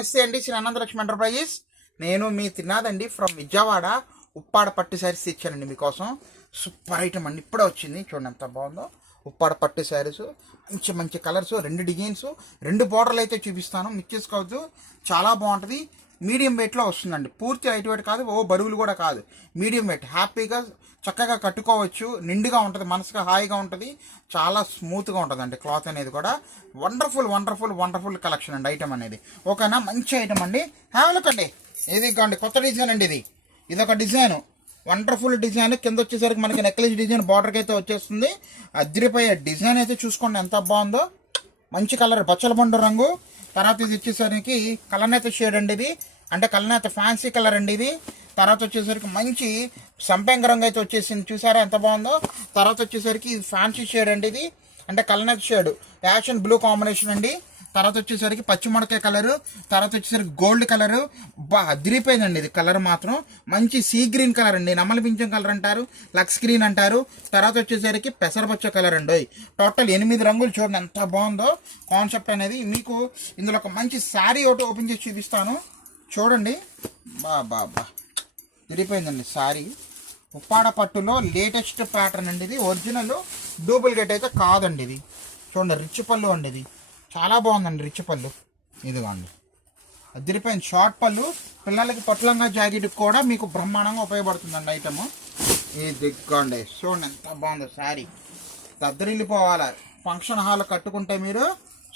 నమస్తే అండి, శ్రీ అనంతలక్ష్మి ఎంటర్ప్రైజెస్. నేను మీ తిన్నాదండి ఫ్రమ్ విజయవాడ. ఉప్పాడ పట్టు శారీస్ ఇచ్చానండి మీకోసం. సూపర్ ఐటమ్ అండి, ఇప్పుడే వచ్చింది. చూడండి ఎంత బాగుందో. ఉప్పాడ పట్టు శారీస్, మంచి మంచి కలర్స్, 2 డిజైన్స్, 2 బార్డర్లు అయితే చూపిస్తాను. మిక్స్ చేసుకోవచ్చు, చాలా బాగుంటుంది. మీడియం వెయిట్లో వస్తుందండి, పూర్తి లైట్ వెయిట్ కాదు, బరువులు కూడా కాదు. మీడియం వెయిట్, హ్యాపీగా చక్కగా కట్టుకోవచ్చు. నిండుగా ఉంటుంది, మనసుగా హాయిగా ఉంటుంది, చాలా స్మూత్గా ఉంటుందండి క్లాత్ అనేది కూడా. వండర్ఫుల్ వండర్ఫుల్ వండర్ఫుల్ కలెక్షన్ అండి ఐటమ్ అనేది. ఓకేనా, మంచి ఐటమ్ అండి. లుక్ అండి, ఇది కాండి కొత్త డిజైన్ అండి. ఇదొక డిజైన్, వండర్ఫుల్ డిజైన్. కింద వచ్చేసరికి మనకి నెక్లెస్ డిజైన్ బార్డర్కి అయితే వచ్చేస్తుంది. అదిరిపోయే డిజైన్ అయితే చూసుకోండి ఎంత బాగుందో. మంచి కలర్ బచ్చలబండు రంగు. తర్వాత ఇది వచ్చేసరికి కలనేత షేడ్ అండి, ఇది అంటే కలనేత ఫ్యాన్సీ కలర్ అండి ఇది. తర్వాత వచ్చేసరికి మంచి సంపెంగ రంగు అయితే వచ్చేసింది, చూసారా ఎంత బాగుందో. తర్వాత వచ్చేసరికి ఇది ఫ్యాన్సీ షేడ్ అండి, ఇది అంటే కలనేత shade, ash and blue combination అండి. తర్వాత వచ్చేసరికి పచ్చిమిరకాయ కలరు, తర్వాత వచ్చేసరికి గోల్డ్ కలరు. అదిరిపోయిందండి ఇది కలర్ మాత్రం. మంచి సీ గ్రీన్ కలర్ అండి, నమ్మల పింఛం కలర్ అంటారు, లక్స్ గ్రీన్ అంటారు. తర్వాత వచ్చేసరికి పెసరపచ్చ కలర్ అండి. టోటల్ 8 రంగులు. చూడండి ఎంత బాగుందో కాన్సెప్ట్ అనేది. మీకు ఇందులో ఒక మంచి శారీ ఒకటి ఓపెన్ చేసి చూపిస్తాను, చూడండి. బా తిరిగిపోయిందండి శారీ. ఉప్పాడ పట్టులో లేటెస్ట్ ప్యాటర్న్ అండి ఇది. ఒరిజినల్, డూప్లికేట్ అయితే కాదండి ఇది. చూడండి రిచ్ పళ్ళు అండి ఇది, చాలా బాగుందండి రిచ్ పళ్ళు. ఇదిగోండి అదిరిపోయింది షార్ట్ పళ్ళు. పిల్లలకి పట్లంగా జాకెట్కి కూడా మీకు బ్రహ్మాండంగా ఉపయోగపడుతుందండి ఐటమ్. ఇది దిగ్గండి, చూడండి ఎంత బాగుందో శారీ. దద్దరిల్లిపోవాలి, ఫంక్షన్ హాల్ కట్టుకుంటే మీరు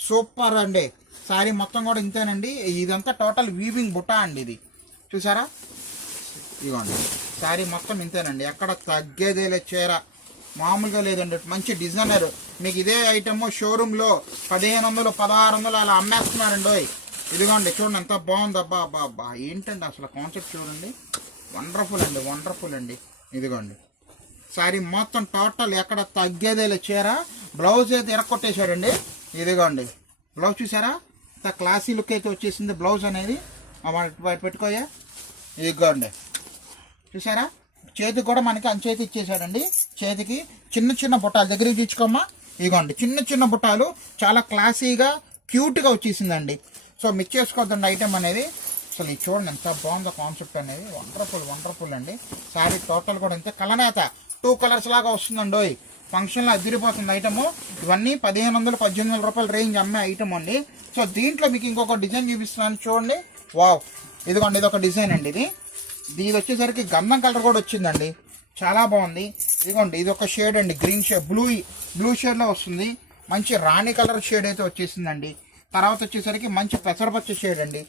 సూపర్ అండి. శారీ మొత్తం కూడా ఇంతేనండి. ఇదంతా టోటల్ వీవింగ్ బుట్ట అండి ఇది, చూసారా. ఇదిగోండి శారీ మొత్తం ఇంతేనండి, ఎక్కడ తగ్గేదేలే. చీర మామూలుగా లేదండి, మంచి డిజైనర్. మీకు ఇదే ఐటమ్ షోరూంలో 1500 1600 అలా అమ్మేస్తున్నారండి. ఇదిగోండి చూడండి ఎంత బాగుంది. అబ్బా ఏంటండి అసలు కాన్సెప్ట్ చూడండి. వండర్ఫుల్ అండి, వండర్ఫుల్ అండి. ఇదిగోండి శారీ మొత్తం టోటల్ ఎక్కడ తగ్గేదేలే చీర. బ్లౌజ్ అయితే ఎరక్కొట్టేశాడండి. ఇదిగోండి బ్లౌజ్ చూసారా, ఇంత క్లాసీ లుక్ అయితే వచ్చేసింది బ్లౌజ్ అనేది. పెట్టుకోయా, ఇదిగోండి చూసారా. చేతికి కూడా మనకి అంచేతి ఇచ్చేసాడండి. చేతికి చిన్న చిన్న బుట్టాలు దగ్గరికి తీసుకోమ్మా. ఇదిగోండి చిన్న చిన్న బుట్టాలు, చాలా క్లాసీగా క్యూట్గా వచ్చేసిందండి. సో మిక్స్ చేసుకోవద్దండి ఐటమ్ అనేది. అసలు ఇది చూడండి ఎంత బాగుందో కాన్సెప్ట్ అనేది. వండర్ఫుల్ వండర్ఫుల్ అండి. శారీ టోటల్ కూడా అంతే, కలనేత 2 కలర్స్ లాగా వస్తుందండి. ఫంక్షన్లో అదిరిపోతుంది ఐటము. ఇవన్నీ 1500 1800 రూపాయల రేంజ్ అమ్మే ఐటమ్ అండి. సో దీంట్లో మీకు ఇంకొక డిజైన్ చూపిస్తున్నాను చూడండి. వావ్, ఇదిగోండి ఇదొక డిజైన్ అండి. ఇది వచ్చేసరికి గంధం కలర్ కూడా వచ్చిందండి, చాలా బాగుంది. ఇదిగోండి ఇది ఒక షేడ్ అండి, గ్రీన్ షేడ్, బ్లూ షేడ్లో వస్తుంది. మంచి రాణి కలర్ షేడ్ అయితే వచ్చేసిందండి. తర్వాత వచ్చేసరికి మంచి పెసరపచ్చ షేడ్ అండి,